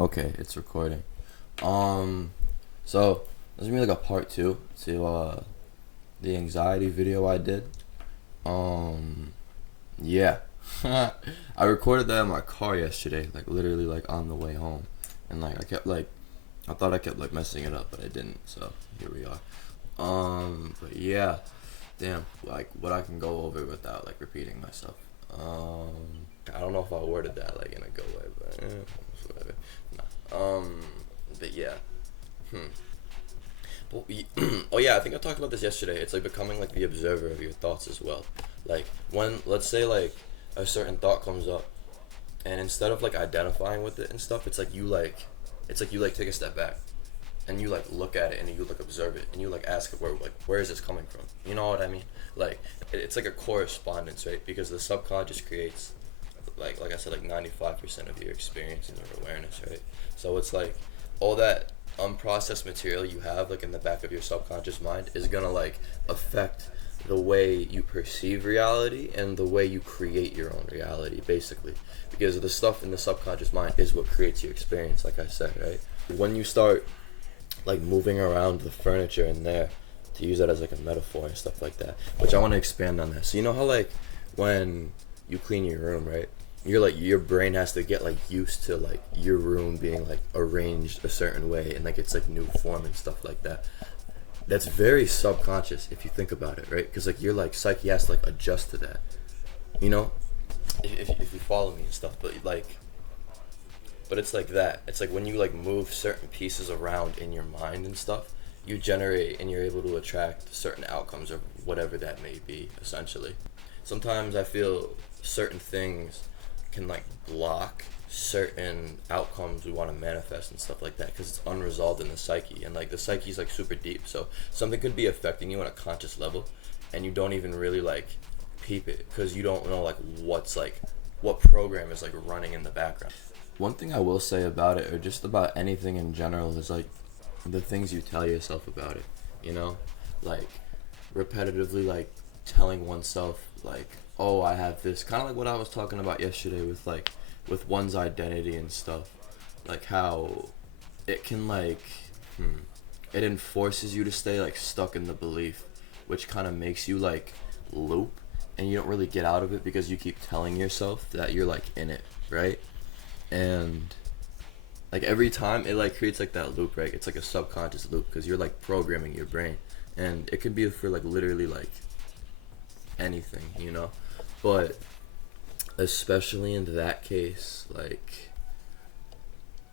Okay, it's recording. Um, so this is gonna be like a part two to the anxiety video I did. Um, yeah, I recorded that in my car yesterday, like literally like on the way home, and like I thought I kept like messing it up, but I didn't. So here we are. But yeah, damn, like what I can go over without like repeating myself. I don't know if I worded that like in a good way, but whatever. Nah. But yeah. Hmm. Well, oh yeah, I think I talked about this yesterday. It's like becoming like the observer of your thoughts as well. Like when, let's say, like a certain thought comes up, and instead of like identifying with it and stuff, it's like you like take a step back, and you like look at it and you like observe it and you like ask where is this coming from? You know what I mean? Like it's like a correspondence, right? Because the subconscious creates like I said, like 95% of your experience and your awareness, right? So it's like all that unprocessed material you have like in the back of your subconscious mind is gonna like affect the way you perceive reality and the way you create your own reality, basically, because the stuff in the subconscious mind is what creates your experience, like I said, right? When you start like moving around the furniture in there, to use that as like a metaphor and stuff like that, which I want to expand on that. So you know how like when you clean your room, right? You're like your brain has to get like used to like your room being like arranged a certain way and like it's like new form and stuff like that. That's very subconscious if you think about it, right? Because like your like psyche has to like adjust to that, you know, if you follow me and stuff. But it's like that. It's like when you like move certain pieces around in your mind and stuff, you generate and you're able to attract certain outcomes or whatever that may be, essentially. Sometimes I feel certain things can like block certain outcomes we want to manifest and stuff like that because it's unresolved in the psyche, and like the psyche is like super deep, so something could be affecting you on a conscious level and you don't even really like peep it because you don't know like what's like what program is like running in the background. One thing I will say about it, or just about anything in general, is like the things you tell yourself about it. You know, like repetitively, like telling oneself, like, "Oh, I have this." Kind of like what I was talking about yesterday with like with one's identity and stuff. Like how it can like, it enforces you to stay like stuck in the belief, which kind of makes you like loop, and you don't really get out of it because you keep telling yourself that you're like in it, right? And like every time it like creates like that loop, right? It's like a subconscious loop because you're like programming your brain, and it can be for like literally like anything, you know. But especially in that case, like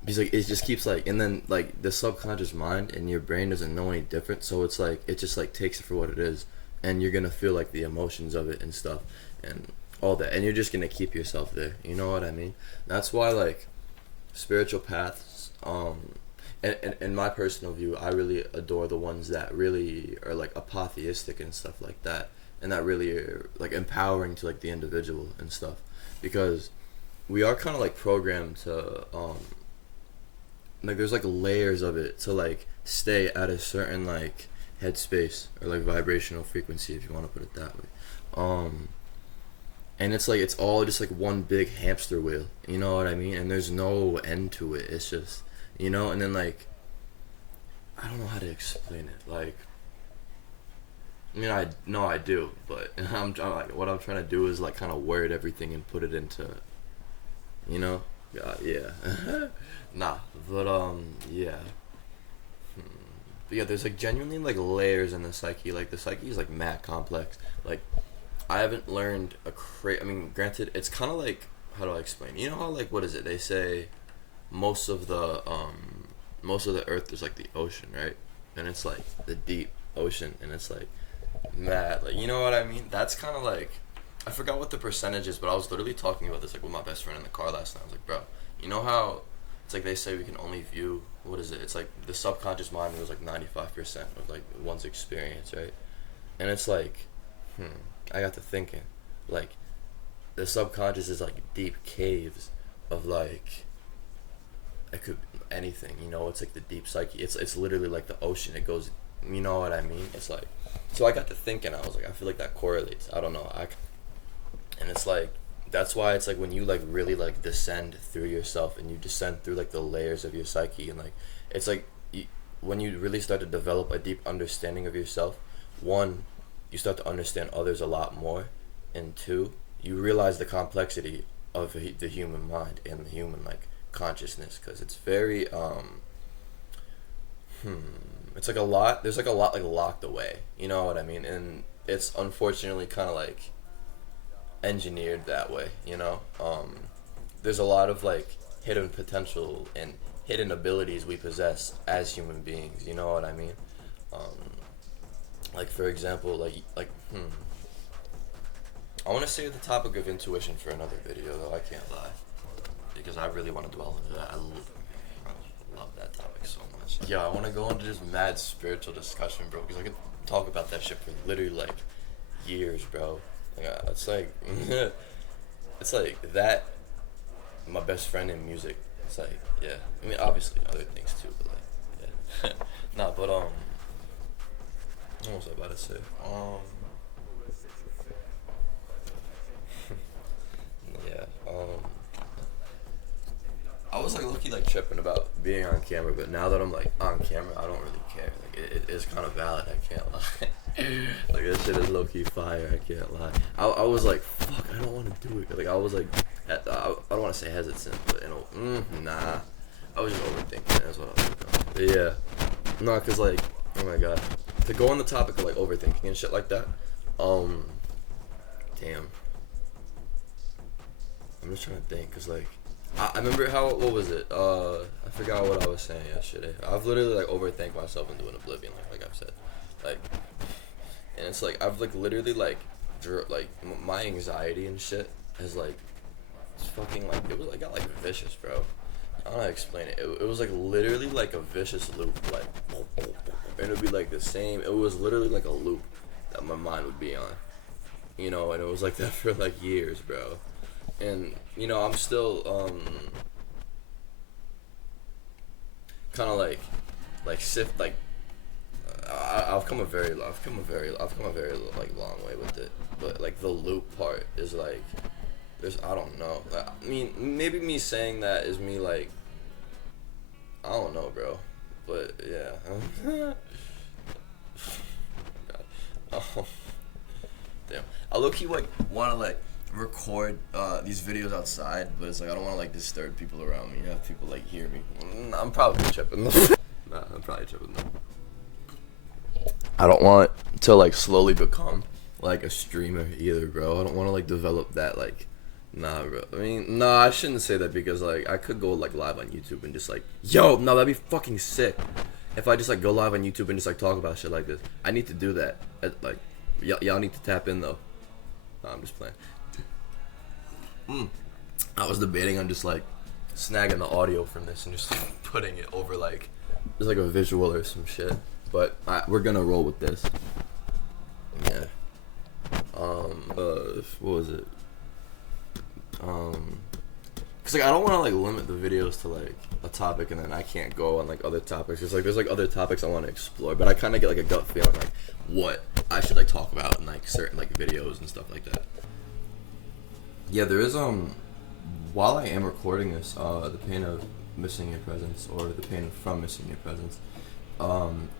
because like it just keeps like, and then like the subconscious mind and your brain doesn't know any different, so it's like it just like takes it for what it is, and you're gonna feel like the emotions of it and stuff and all that, and you're just gonna keep yourself there. You know what I mean? That's why like spiritual paths, in my personal view, I really adore the ones that really are like apotheistic and stuff like that, and that really are like empowering to like the individual and stuff, because we are kind of like programmed to like there's like layers of it to like stay at a certain like headspace or like vibrational frequency, if you want to put it that way. um and it's like it's all just like one big hamster wheel, you know what I mean? And there's no end to it. It's just, you know. And then like I don't know how to explain it. Like I mean, I know I do, but like what I'm trying to do is like kind of word everything and put it into, you know. Yeah. Nah, but yeah. But yeah, there's like genuinely like layers in the psyche. Like the psyche is like mad complex. Like I haven't learned I mean, granted, it's kind of like, how do I explain? You know how like what is it? They say most of the most of the Earth is like the ocean, right? And it's like the deep ocean, and it's like mad. Like, you know what I mean? That's kind of like, I forgot what the percentage is, but I was literally talking about this like with my best friend in the car last night. I was like, bro, you know how it's like they say we can only view, what is it? It's like the subconscious mind was like 95% of like one's experience, right? And it's like, I got to thinking, like the subconscious is like deep caves of like, it could anything, you know. It's like the deep psyche. It's literally like the ocean. It goes, you know what I mean? It's like, so I got to thinking. I was like, I feel like that correlates. I don't know. And it's like that's why it's like when you like really like descend through yourself and you descend through like the layers of your psyche, and like it's like when you really start to develop a deep understanding of yourself, one, you start to understand others a lot more, and two, you realize the complexity of the human mind and the human like consciousness, because it's very it's like a lot, there's like a lot like locked away, you know what I mean, and it's unfortunately kind of like engineered that way, you know. There's a lot of like hidden potential and hidden abilities we possess as human beings, you know what I mean. Like for example, I want to save the topic of intuition for another video, though, I can't lie, because I really want to dwell into that. I love that topic so much. Yeah, I want to go into this mad spiritual discussion, bro, because I could talk about that shit for literally like years, bro. It's like it's like that. My best friend in music. It's like, yeah. I mean, obviously other things too, but like, yeah. Nah, but what was I about to say? Yeah. I was like low-key like tripping about being on camera, but now that I'm like on camera, I don't really care. Like it is kind of valid. I can't lie. Like this shit is low-key fire. I can't lie. I was like, fuck, I don't want to do it. Like I was like, I don't want to say hesitant, but nah. I was just overthinking. That's what I was doing. But yeah, no, cause like, oh my god, to go on the topic of like overthinking and shit like that. Damn. I'm just trying to think, cause like, I remember what was it? I forgot what I was saying yesterday. I've literally like overthink myself into an oblivion, like I've said, like, and it's like I've like literally like, my anxiety and shit has like, it's fucking like it was like got like vicious, bro. I don't know how to explain it. It was like literally like a vicious loop, like, and it'd be like the same. It was literally like a loop that my mind would be on, you know, and it was like that for like years, bro. And you know, I'm still kind of like sift like I've come a very like long way with it. But like the loop part is like I don't know. I mean, maybe me saying that is me like, I don't know, bro. But yeah. Oh, damn. I low key like wanna like record these videos outside, but it's like I don't want to like disturb people around me. Have people like hear me. I'm probably tripping. Nah, I'm probably tripping. I don't want to like slowly become like a streamer either, bro. I don't want to like develop that like. Nah, bro. I mean, nah, I shouldn't say that because like I could go like live on YouTube and just like, yo, no, that'd be fucking sick. If I just like go live on YouTube and just like talk about shit like this, I need to do that. Like, y'all need to tap in though. Nah, I'm just playing. I was debating on just like snagging the audio from this and just like, putting it over like just like a visual or some shit. But we're gonna roll with this. Yeah. What was it? Cause like I don't want to like limit the videos to like a topic and then I can't go on like other topics. Cause like there's like other topics I want to explore, but I kind of get like a gut feeling like what I should like talk about in like certain like videos and stuff like that. Yeah, there is while I am recording this, the pain of missing your presence or the pain from missing your presence,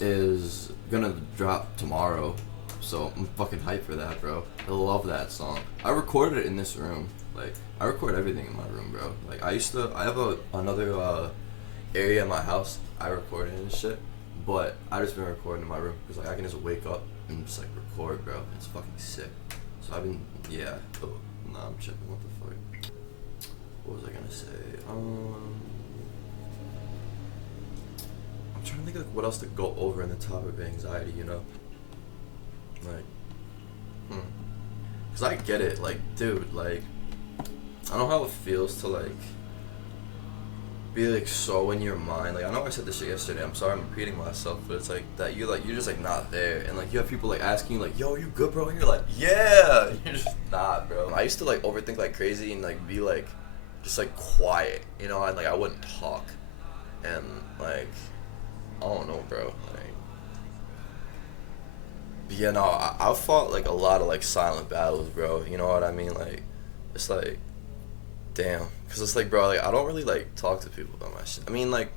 is gonna drop tomorrow. So I'm fucking hyped for that, bro. I love that song. I recorded it in this room. Like, I record everything in my room, bro. Like, I have another area in my house I record in and shit. But I just been recording in my room because, like, I can just wake up and just, like, record, bro. It's fucking sick. So I've been, yeah. Oh, nah, I'm checking. What the fuck? What was I gonna say? I'm trying to think of like, what else to go over in the topic of anxiety, you know? Like, cause I get it, like, dude, like, I don't know how it feels to, like, be, like, so in your mind, like, I know I said this shit yesterday, I'm sorry I'm repeating myself, but it's, like, that you're just, like, not there, and, like, you have people, like, asking you, like, yo, you good, bro, and you're like, yeah, and you're just not, bro. I used to, like, overthink like crazy and, like, be, like, just, like, quiet, you know, and, like, I wouldn't talk, and, like, I don't know, bro, like, yeah, no, I fought, like, a lot of, like, silent battles, bro, you know what I mean, like, it's like, damn, because it's like, bro, like I don't really like talk to people about my shit. I mean, like,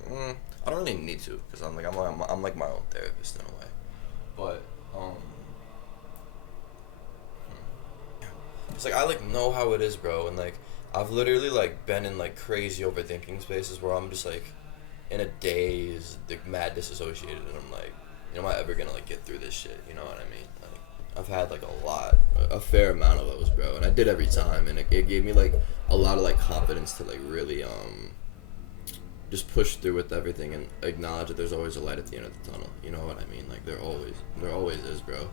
I don't really need to, because I'm like my own therapist in a way. But it's like I like know how it is, bro, and like I've literally like been in like crazy overthinking spaces where I'm just like in a daze, like mad disassociated, and I'm like, am I ever gonna like get through this shit? You know what I mean? Like I've had like a fair amount of those, bro, and I did every time, and it gave me like a lot of like confidence to like really just push through with everything and acknowledge that there's always a light at the end of the tunnel. You know what I mean? Like there always is, bro.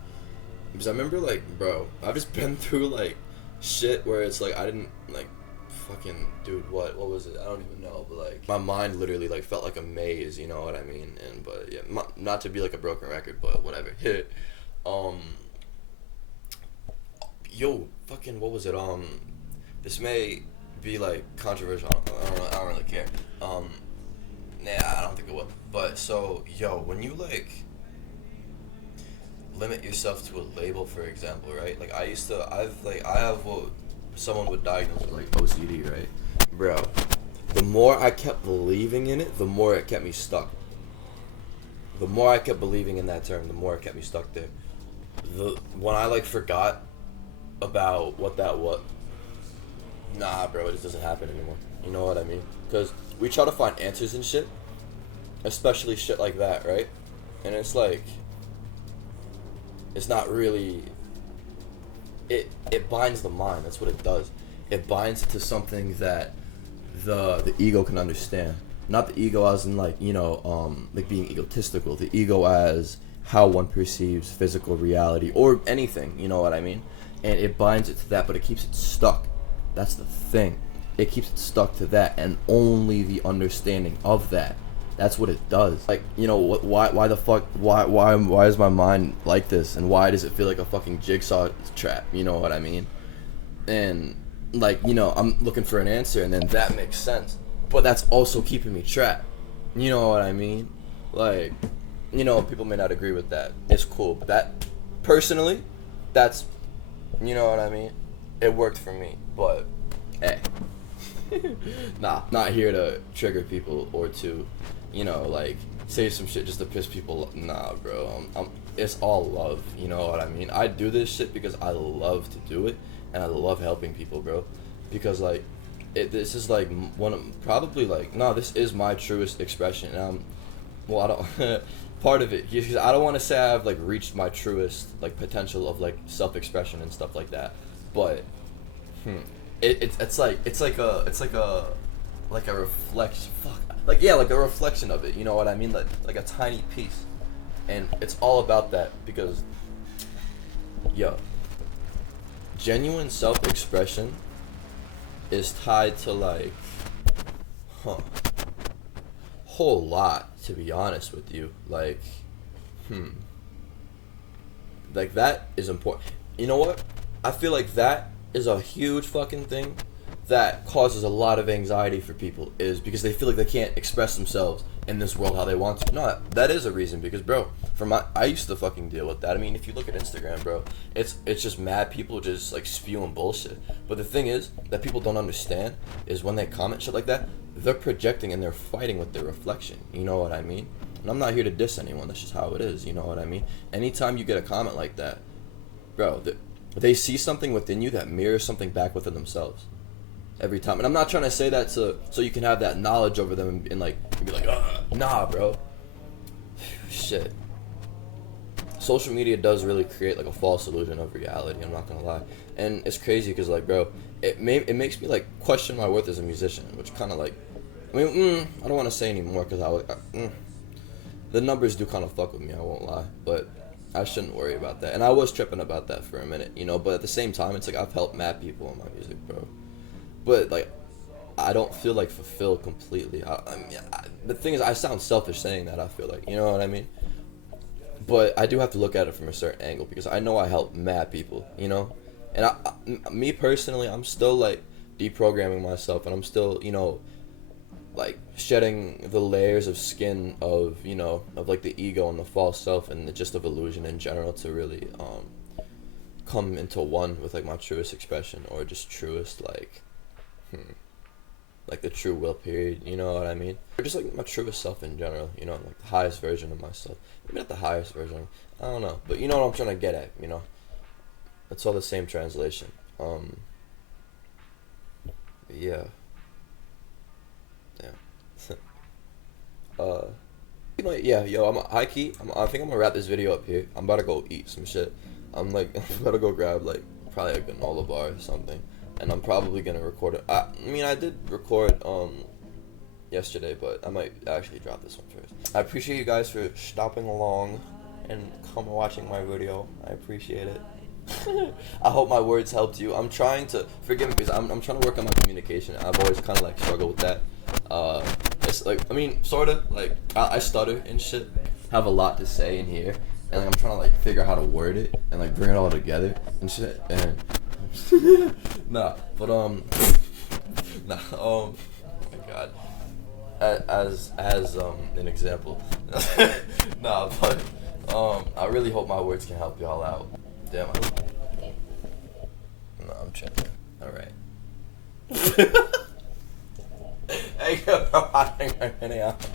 Because I remember like, bro, I've just been through like shit where it's like I didn't like fucking dude what was it, I don't even know, but like my mind literally like felt like a maze, you know what I mean? And but yeah, not to be like a broken record, but whatever. um yo fucking what was it, this may be like controversial, I don't really care. Nah, I don't think it will. But so yo, when you like limit yourself to a label, for example, right? Like I have what someone would diagnose with like OCD, right? Bro, the more I kept believing in it, the more it kept me stuck. The more I kept believing in that term, the more it kept me stuck there. When I like forgot about what that was, nah, bro, it just doesn't happen anymore. You know what I mean? Because we try to find answers and shit, especially shit like that, right? And it's like, it's not really, it binds the mind. That's what it does. It binds it to something that the ego can understand. Not the ego as in like, like being egotistical. The ego as how one perceives physical reality or anything, you know what I mean? And it binds it to that, but it keeps it stuck. That's the thing. It keeps it stuck to that, and only the understanding of that. That's what it does. Like, why the fuck, why is my mind like this, and why does it feel like a fucking jigsaw trap? You know what I mean? And like, I'm looking for an answer, and then that makes sense, but that's also keeping me trapped. You know what I mean? Like, people may not agree with that. It's cool, but that, personally, that's, you know what I mean? It worked for me, but hey. Nah, not here to trigger people or to, like say some shit just to piss people off. Nah, bro. It's all love. You know what I mean? I do this shit because I love to do it, and I love helping people, bro. Because like, this is like one of probably like this is my truest expression. And well, I don't. Part of it, because I don't want to say I've like reached my truest like potential of like self-expression and stuff like that, but it's like a reflection. Fuck. Like, yeah, like a reflection of it. You know what I mean? Like a tiny piece, and it's all about that because, yo, genuine self-expression is tied to like, whole lot, to be honest with you. Like, like that is important. You know what? I feel like that is a huge fucking thing that causes a lot of anxiety for people, is because they feel like they can't express themselves in this world how they want to. No, that is a reason, because bro, I used to fucking deal with that. I mean, if you look at Instagram, bro, it's just mad people just like spewing bullshit. But the thing is that people don't understand is when they comment shit like that, they're projecting and they're fighting with their reflection. You know what I mean? And I'm not here to diss anyone. That's just how it is. You know what I mean? Anytime you get a comment like that, bro, they see something within you that mirrors something back within themselves every time. And I'm not trying to say that so you can have that knowledge over them and like be like, nah, bro. Shit. Social media does really create like a false illusion of reality. I'm not gonna lie, and it's crazy because like, bro, it makes me like question my worth as a musician, which kind of like, I mean, I don't want to say anymore because the numbers do kind of fuck with me. I won't lie, but I shouldn't worry about that. And I was tripping about that for a minute, but at the same time, it's like I've helped mad people in my music, bro. But like, I don't feel like fulfilled completely. The thing is, I sound selfish saying that. I feel like, you know what I mean? But I do have to look at it from a certain angle because I know I help mad people, And me personally, I'm still like deprogramming myself, and I'm still, like shedding the layers of skin of, of like the ego and the false self and the just of illusion in general to really come into one with like my truest expression, or just truest like the true will period, you know what I mean? Or just like my truest self in general, you know, like the highest version of myself. Maybe not the highest version, I don't know, but you know what I'm trying to get at, you know? It's all the same translation. Yeah. Yeah. Yeah, yo, I'm high key. I think I'm gonna wrap this video up here. I'm about to go eat some shit. I'm like, I'm about to go grab like probably a granola bar or something, and I'm probably gonna record it. I mean, I did record yesterday, but I might actually drop this one first. I appreciate you guys for stopping along and come watching my video. I appreciate it. I hope my words helped you. I'm trying to forgive me because I'm trying to work on my communication. I've always kind of like struggled with that. It's like, I mean, sorta like I stutter and shit. Have a lot to say in here, and like, I'm trying to like figure out how to word it and like bring it all together and shit. And nah, but nah, oh my god. As an example, nah, but I really hope my words can help y'all out. Damn, no, I'm checking. All right. Hey, yo, I think I'm getting out.